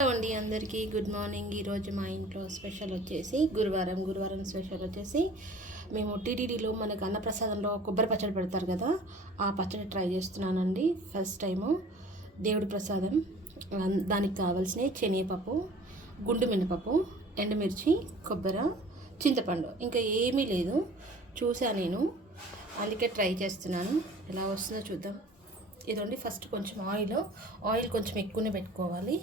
Hello అండి, అందరికీ good morning. ఈరోజు మా ఇంట్లో స్పెషల్ వచ్చేసి గురువారం స్పెషల్ వచ్చేసి మేము టీటీడీలో మనకు అన్నప్రసాదంలో కొబ్బరి పచ్చడి పెడతారు కదా, ఆ పచ్చడి ట్రై చేస్తున్నానండి. ఫస్ట్ టైము దేవుడి ప్రసాదం. దానికి కావాల్సినవి శనగపప్పు, గుండు మినపప్పు, ఎండుమిర్చి, కొబ్బరి, చింతపండు, ఇంకా ఏమీ లేదు. చూసా నేను, అందుకే ట్రై చేస్తున్నాను. ఎలా వస్తుందో చూద్దాం. ఇదండి ఫస్ట్ కొంచెం ఆయిల్ కొంచెం ఎక్కువనే పెట్టుకోవాలి.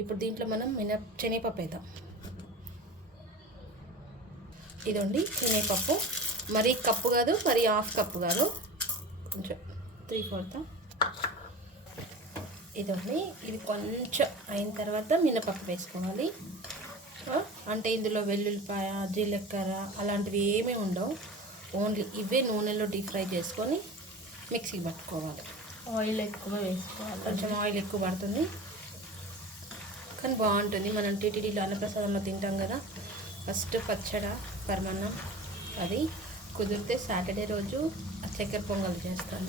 ఇప్పుడు దీంట్లో మనం శనగపప్పు వేద్దాం. ఇదండి శనగపప్పు, మరీ కప్పు కాదు, మరీ హాఫ్ కప్పు కాదు, కొంచెం 3/4. ఇదండి, ఇది కొంచెం అయిన తర్వాత మినపప్పు వేసుకోవాలి. అంటే ఇందులో వెల్లుల్లిపాయ, జీలకర్ర అలాంటివి ఏమీ ఉండవు. ఓన్లీ ఇవే నూనెలో డీప్ ఫ్రై చేసుకొని మిక్సీకి పట్టుకోవాలి. ఆయిల్ ఎక్కువ వేసుకోవాలి, కొంచెం ఆయిల్ ఎక్కువ పడుతుంది కానీ బాగుంటుంది. మనం టీటీడీలో అన్నప్రసాదంలో తింటాం కదా. ఫస్ట్ పచ్చడి, పరమాన్నం, అది కుదిరితే సాటర్డే రోజు చక్కెర పొంగల్ చేస్తాను.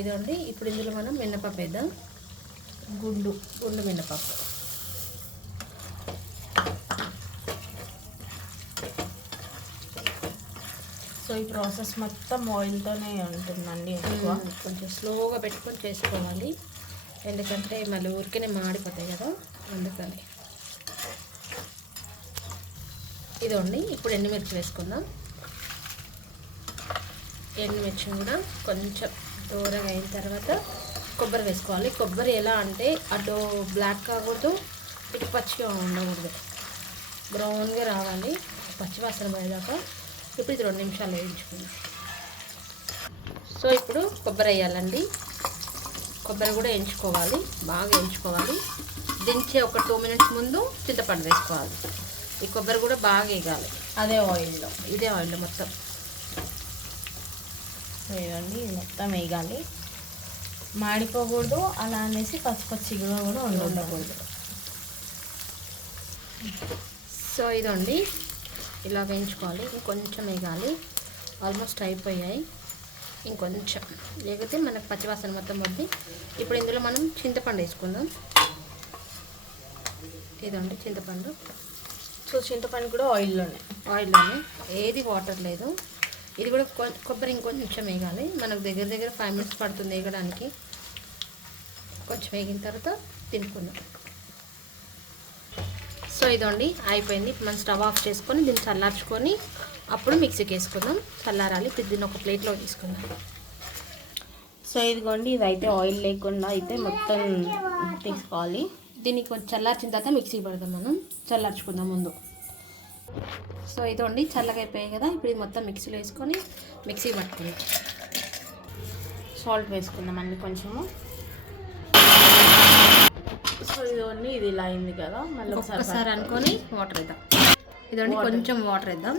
ఇదండి, ఇప్పుడు ఇందులో మనం మినపప్పు వేద్దాం. గుండు మినపప్పు. సో ఈ ప్రాసెస్ మొత్తం ఆయిల్తోనే ఉంటుందండి. కొంచెం స్లోగా పెట్టుకొని చేసుకోవాలి, ఎందుకంటే మళ్ళీ ఊరికే మాడిపోతాయి కదా, అందుకని. ఇదండి, ఇప్పుడు ఎండుమిర్చి వేసుకుందాం. ఎండుమిర్చిని కూడా కొంచెం దూరగా అయిన తర్వాత కొబ్బరి వేసుకోవాలి. కొబ్బరి ఎలా అంటే అటు బ్లాక్ కాకూడదు, ఇటు పచ్చిగా ఉండకూడదు, బ్రౌన్గా రావాలి, పచ్చివాసన పోయేదాకా. ఇప్పుడు ఇది 2 నిమిషాలు వేయించుకుందాం. సో ఇప్పుడు కొబ్బరి వేయాలండి. కొబ్బరి కూడా వేయించుకోవాలి, బాగా వేయించుకోవాలి. దించే ఒక 2 మినిట్స్ ముందు చింతపండు వేసుకోవాలి. ఈ కొబ్బరి కూడా బాగా వేగాలి ఇదే ఆయిల్లో మొత్తం వేయండి. మొత్తం వేగాలి, మాడిపోకూడదు. అలా అనేసి పచ్చిగా కూడా ఉండకూడదు. సో ఇదండి, ఇలా వేయించుకోవాలి. ఇంకొంచెం వేగాలి, ఆల్మోస్ట్ అయిపోయాయి. ఇంకొంచెం వేగితే మనకు పచ్చివాసన మొత్తం వద్ది. ఇప్పుడు ఇందులో మనం చింతపండు వేసుకుందాం. ఇదండి చింతపండు. సో చింతపండు కూడా ఆయిల్లోనే, ఏది వాటర్ లేదు. ఇది కూడా కొబ్బరి ఇంకొంచెం వేగాలి. మనకు దగ్గర 5 మినిట్స్ పడుతుంది వేగడానికి. కొంచెం వేగిన తర్వాత తినుకుందాం. సో ఇదండి అయిపోయింది. మనం స్టవ్ ఆఫ్ చేసుకొని దీన్ని చల్లార్చుకొని అప్పుడు మిక్సీకి వేసుకుందాం. చల్లారాలి. దీన్ని ఒక ప్లేట్లో తీసుకుందాం. సో ఇదిగోండి, ఇదైతే ఆయిల్ లేకుండా అయితే మొత్తం తీసుకోవాలి. దీన్ని కొంచెం చల్లార్చిన తర్వాత మిక్సీకి పడదాం. మనం చల్లార్చుకుందాం ముందు. సో ఇదండి, చల్లగా అయిపోయాయి కదా. ఇప్పుడు ఇది మొత్తం మిక్సీలో వేసుకొని మిక్సీకి పట్టుకుందాం. సాల్ట్ వేసుకుందామండి కొంచెము. సో ఇదిగోండి, ఇది ఇలా అయింది కదా. మళ్ళీ ఒకసారి అనుకొని వాటర్ వేద్దాం. ఇదండి కొంచెం వాటర్ వేద్దాం.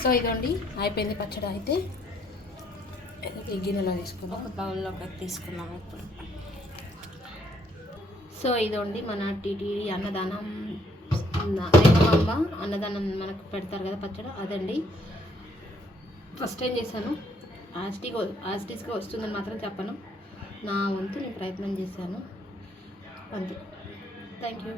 సో ఇదండి అయిపోయింది పచ్చడి. అయితే ఈ గిన్నెలో తీసుకున్నాం, ఒక బౌల్లోకి తీసుకున్నాం ఇప్పుడు. సో ఇదండి మన టీటీడీ అన్నదానం, రేణుమాంబ అన్నదానం మనకు పెడతారు కదా పచ్చడి, అదండి. ఫస్ట్ టైం చేశాను. యాస్టీస్గా వస్తుందని మాత్రం చెప్పను. నా వంతు నేను ప్రయత్నం చేశాను అంతే. Thank you.